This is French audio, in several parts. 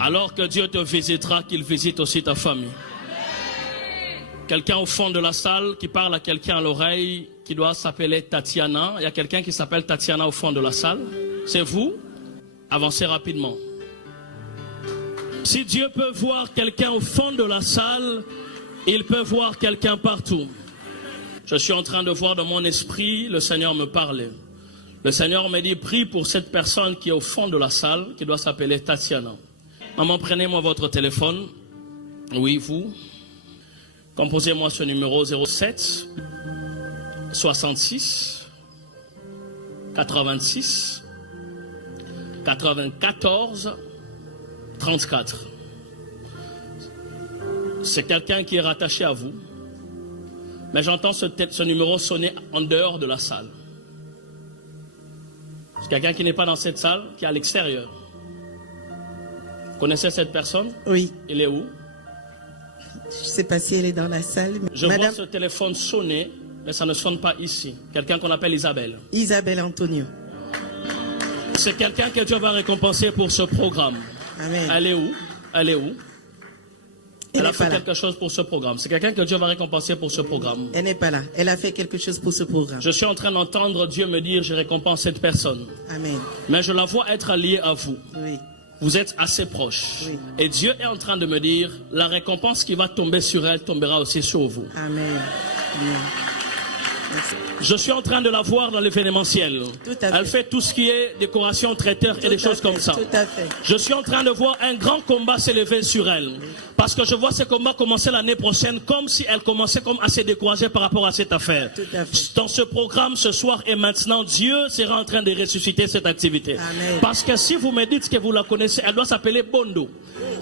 Alors que Dieu te visitera, qu'il visite aussi ta famille. Quelqu'un au fond de la salle qui parle à quelqu'un à l'oreille qui doit s'appeler Tatiana. Il y a quelqu'un qui s'appelle Tatiana au fond de la salle. C'est vous? Avancez rapidement. Si Dieu peut voir quelqu'un au fond de la salle, il peut voir quelqu'un partout. Je suis en train de voir dans mon esprit, le Seigneur me parlait. Le Seigneur me dit, prie pour cette personne qui est au fond de la salle, qui doit s'appeler Tatiana. Maman, prenez-moi votre téléphone. Oui, vous. Composez-moi ce numéro 07 66 86 94 34. C'est quelqu'un qui est rattaché à vous. Mais j'entends ce numéro sonner en dehors de la salle. C'est quelqu'un qui n'est pas dans cette salle, qui est à l'extérieur. Vous connaissez cette personne? Oui. Elle est où? Je ne sais pas si elle est dans la salle. Mais je vois ce téléphone sonner, mais ça ne sonne pas ici. Quelqu'un qu'on appelle Isabelle. Isabelle Antonio. C'est quelqu'un que Dieu va récompenser pour ce programme. Amen. Elle est où? Elle est où? Elle a fait quelque chose pour ce programme. C'est quelqu'un que Dieu va récompenser pour ce programme. Elle n'est pas là. Elle a fait quelque chose pour ce programme. Je suis en train d'entendre Dieu me dire, je récompense cette personne. Amen. Mais je la vois être alliée à vous. Oui. Vous êtes assez proches. Oui. Et Dieu est en train de me dire, la récompense qui va tomber sur elle tombera aussi sur vous. Amen. Amen. Je suis en train de la voir dans l'événementiel. Elle fait tout ce qui est décoration, traiteur et des choses comme ça. Tout à fait. Je suis en train de voir un grand combat s'élever sur elle. Parce que je vois ce combat commencer l'année prochaine comme si elle commençait comme à se décourager par rapport à cette affaire. Tout à fait. Dans ce programme, ce soir et maintenant, Dieu sera en train de ressusciter cette activité. Amen. Parce que si vous me dites que vous la connaissez, elle doit s'appeler Bondo.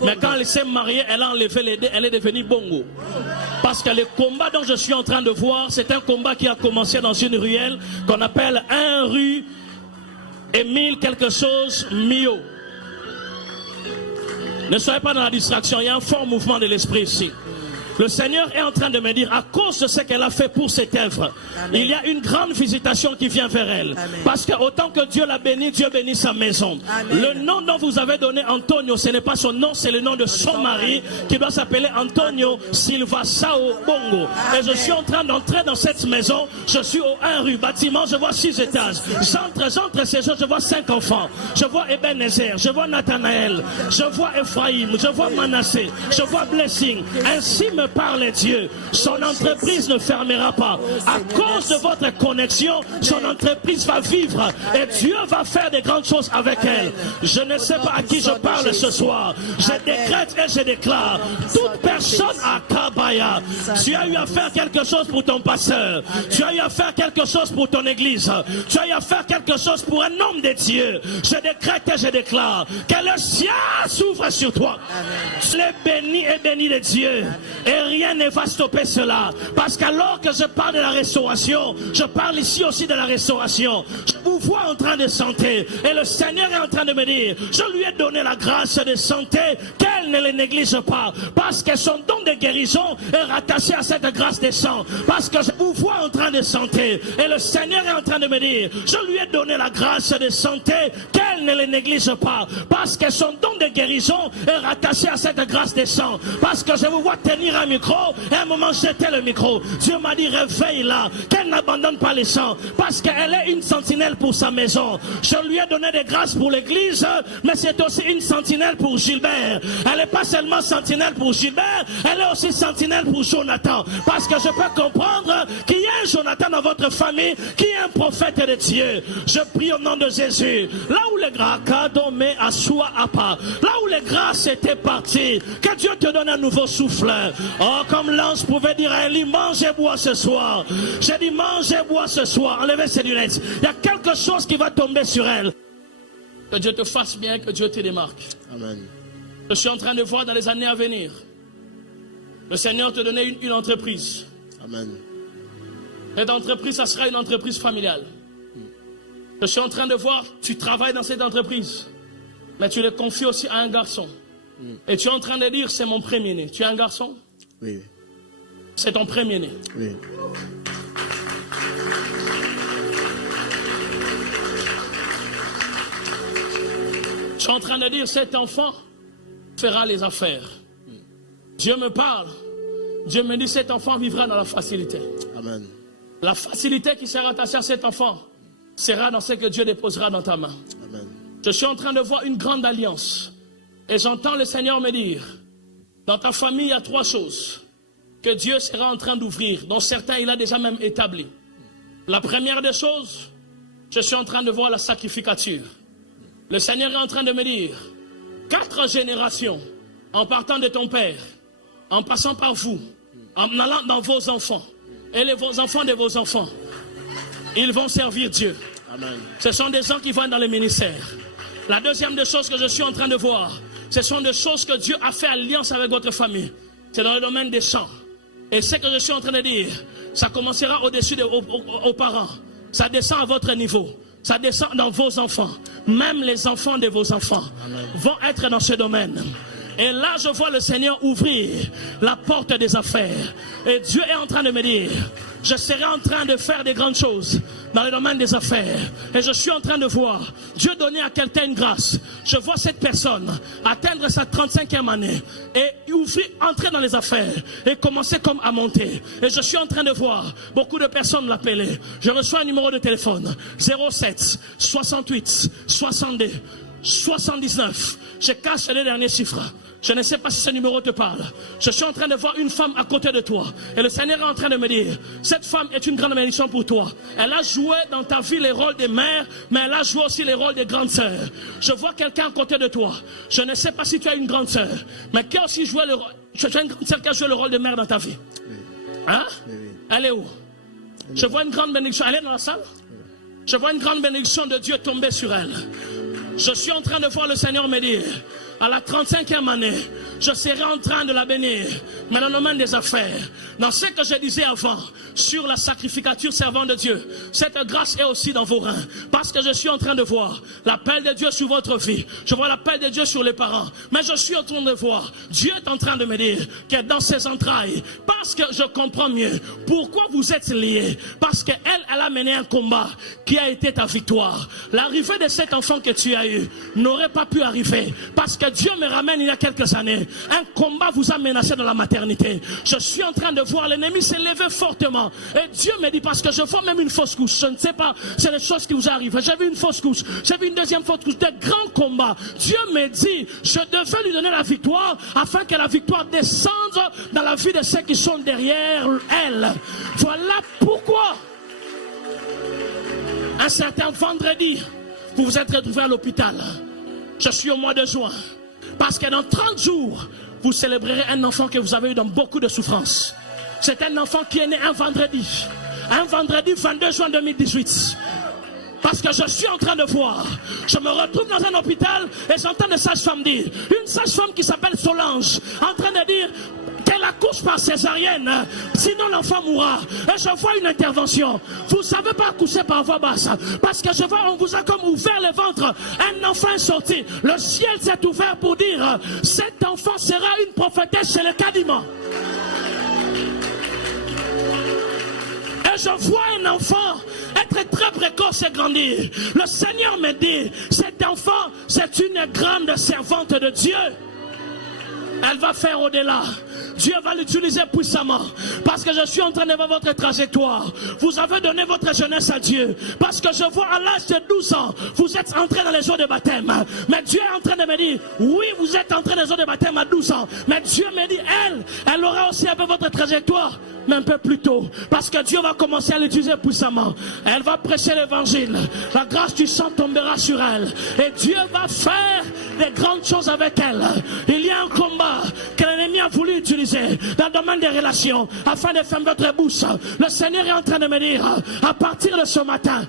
Mais quand elle s'est mariée, elle a enlevé les dés, elle est devenue Bongo. Parce que le combat dont je suis en train de voir, c'est un combat qui a commencé dans une ruelle qu'on appelle 1 rue Émile quelque chose Mio. Ne soyez pas dans la distraction, il y a un fort mouvement de l'esprit ici. Le Seigneur est en train de me dire, à cause de ce qu'elle a fait pour cette œuvre, il y a une grande visitation qui vient vers elle. Amen. Parce que autant que Dieu l'a béni, Dieu bénit sa maison. Amen. Le nom dont vous avez donné Antonio, ce n'est pas son nom, c'est le nom de son mari, qui doit s'appeler Antonio Silva Sao Bongo. Et je suis en train d'entrer dans cette maison, je suis au 1 rue, bâtiment, je vois 6 étages. J'entre ces choses, je vois 5 enfants. Je vois Ebenezer, je vois Nathanaël, je vois Ephraim, je vois Manassé, je vois Blessing. Ainsi me parle Dieu, son entreprise ne fermera pas. À cause de votre connexion, son entreprise va vivre et Dieu va faire des grandes choses avec elle. Je ne sais pas à qui je parle ce soir. Je décrète et je déclare, toute personne à Kabaya, tu as eu à faire quelque chose pour ton pasteur, tu as eu à faire quelque chose pour ton église, tu as eu à faire quelque chose pour un homme de Dieu. Je décrète et je déclare que le ciel s'ouvre sur toi. Tu es béni et béni de Dieu. Et rien ne va stopper cela. Parce qu'alors que je parle de la restauration, je parle ici aussi de la restauration. Je vous vois en train de santé. Et le Seigneur est en train de me dire, je lui ai donné la grâce de santé, qu'elle ne le néglige pas. Parce que son don de guérison est rattaché à cette grâce de sang. Parce que je vous vois en train de santé. Et le Seigneur est en train de me dire, je lui ai donné la grâce de santé, qu'elle ne le néglige pas. Parce que son don de guérison est rattaché à cette grâce de sang. Parce que je vous vois tenir un micro et à un moment jeter le micro. Dieu m'a dit réveille-la, qu'elle n'abandonne pas les sangs, parce qu'elle est une sentinelle pour sa maison. Je lui ai donné des grâces pour l'église, mais c'est aussi une sentinelle pour Gilbert. Elle n'est pas seulement sentinelle pour Gilbert, elle est aussi sentinelle pour Jonathan, parce que je peux comprendre qu'il y a un Jonathan dans votre famille qui est un prophète de Dieu. Je prie au nom de Jésus, là où les grâces là où les grâces étaient parties, que Dieu te donne un nouveau souffle. Oh, comme l'ange pouvait dire à Élie, mange et bois ce soir. J'ai dit mange et bois ce soir. Enlevez ses lunettes. Il y a quelque chose qui va tomber sur elle. Que Dieu te fasse bien, que Dieu te démarque. Amen. Je suis en train de voir dans les années à venir, le Seigneur te donner une entreprise. Amen. Cette entreprise, ça sera une entreprise familiale. Je suis en train de voir, tu travailles dans cette entreprise, mais tu le confies aussi à un garçon. Et tu es en train de dire, c'est mon premier-né. Tu es un garçon? Oui. C'est ton premier-né. Oui. Je suis en train de dire, cet enfant fera les affaires. Dieu me parle. Dieu me dit cet enfant vivra dans la facilité. Amen. La facilité qui sera attachée à cet enfant sera dans ce que Dieu déposera dans ta main. Amen. Je suis en train de voir une grande alliance. Et j'entends le Seigneur me dire, dans ta famille, il y a 3 choses que Dieu sera en train d'ouvrir, dont certains il a déjà même établi. La première des choses, je suis en train de voir la sacrificature. Le Seigneur est en train de me dire, 4 générations, en partant de ton père, en passant par vous, en allant dans vos enfants, et vos enfants de vos enfants, ils vont servir Dieu. Amen. Ce sont des gens qui vont dans les ministères. La deuxième des choses que je suis en train de voir, ce sont des choses que Dieu a fait alliance avec votre famille. C'est dans le domaine des champs. Et ce que je suis en train de dire, ça commencera au-dessus aux parents. Ça descend à votre niveau. Ça descend dans vos enfants. Même les enfants de vos enfants vont être dans ce domaine. Et là, je vois le Seigneur ouvrir la porte des affaires. Et Dieu est en train de me dire, je serai en train de faire des grandes choses dans le domaine des affaires. Et je suis en train de voir Dieu donner à quelqu'un une grâce. Je vois cette personne atteindre sa 35e année et ouvrir, entrer dans les affaires et commencer comme à monter. Et je suis en train de voir beaucoup de personnes l'appeler. Je reçois un numéro de téléphone 07 68 62 79. Je cache les derniers chiffres. Je ne sais pas si ce numéro te parle. Je suis en train de voir une femme à côté de toi. Et le Seigneur est en train de me dire, cette femme est une grande bénédiction pour toi. Elle a joué dans ta vie les rôles des mères, mais elle a joué aussi les rôles des grandes sœurs. Je vois quelqu'un à côté de toi. Je ne sais pas si tu as une grande sœur, mais qui a aussi joué le rôle, tu as une grande sœur qui a joué le rôle de mère dans ta vie. Hein? Elle est où? Je vois une grande bénédiction. Elle est dans la salle? Je vois une grande bénédiction de Dieu tomber sur elle. Je suis en train de voir le Seigneur me dire, à la 35e année, je serai en train de la bénir. Mais dans le domaine des affaires, dans ce que je disais avant, sur la sacrificature servant de Dieu, cette grâce est aussi dans vos reins. Parce que je suis en train de voir l'appel de Dieu sur votre vie. Je vois l'appel de Dieu sur les parents. Mais je suis en train de voir, Dieu est en train de me dire que dans ses entrailles, parce que je comprends mieux pourquoi vous êtes liés. Parce qu'elle a mené un combat qui a été ta victoire. L'arrivée de cet enfant que tu as eu n'aurait pas pu arriver. Parce que Dieu me ramène il y a quelques années. Un combat vous a menacé dans la maternité. Je suis en train de voir l'ennemi s'est levé fortement. Et Dieu me dit, parce que je vois même une fausse couche. Je ne sais pas, c'est les choses qui vous arrivent. J'ai vu une fausse couche. J'ai vu une deuxième fausse couche. Des grands combats. Dieu me dit, je devais lui donner la victoire afin que la victoire descende dans la vie de ceux qui sont derrière elle. Voilà pourquoi un certain vendredi, vous vous êtes retrouvé à l'hôpital. Je suis au mois de juin. Parce que dans 30 jours, vous célébrerez un enfant que vous avez eu dans beaucoup de souffrances. C'est un enfant qui est né un vendredi 22 juin 2018. Parce que je suis en train de voir, je me retrouve dans un hôpital et j'entends des sages-femmes dire, une sage-femme qui s'appelle Solange, en train de dire qu'elle accouche par césarienne, sinon l'enfant mourra. Et je vois une intervention. Vous ne savez pas accoucher par voix basse, parce que je vois, on vous a comme ouvert le ventre, un enfant est sorti. Le ciel s'est ouvert pour dire, cet enfant sera une prophétesse chez le Kadima. Et je vois un enfant être très précoce et grandir. Le Seigneur me dit, cet enfant, c'est une grande servante de Dieu. Elle va faire au-delà. Dieu va l'utiliser puissamment. Parce que je suis en train de voir votre trajectoire. Vous avez donné votre jeunesse à Dieu. Parce que je vois à l'âge de 12 ans, vous êtes entré dans les eaux de baptême. Mais Dieu est en train de me dire, oui, vous êtes entré dans les eaux de baptême à 12 ans. Mais Dieu me dit, elle aura aussi un peu votre trajectoire, mais un peu plus tôt. Parce que Dieu va commencer à l'utiliser puissamment. Elle va prêcher l'évangile. La grâce du sang tombera sur elle. Et Dieu va faire des grandes choses avec elle. Il y a un combat que l'ennemi a voulu utiliser dans le domaine des relations afin de faire votre bouche. Le Seigneur est en train de me dire, à partir de ce matin,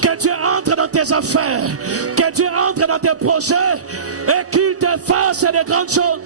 que Dieu entre dans tes affaires, que Dieu entre dans tes projets et qu'il te fasse des grandes choses.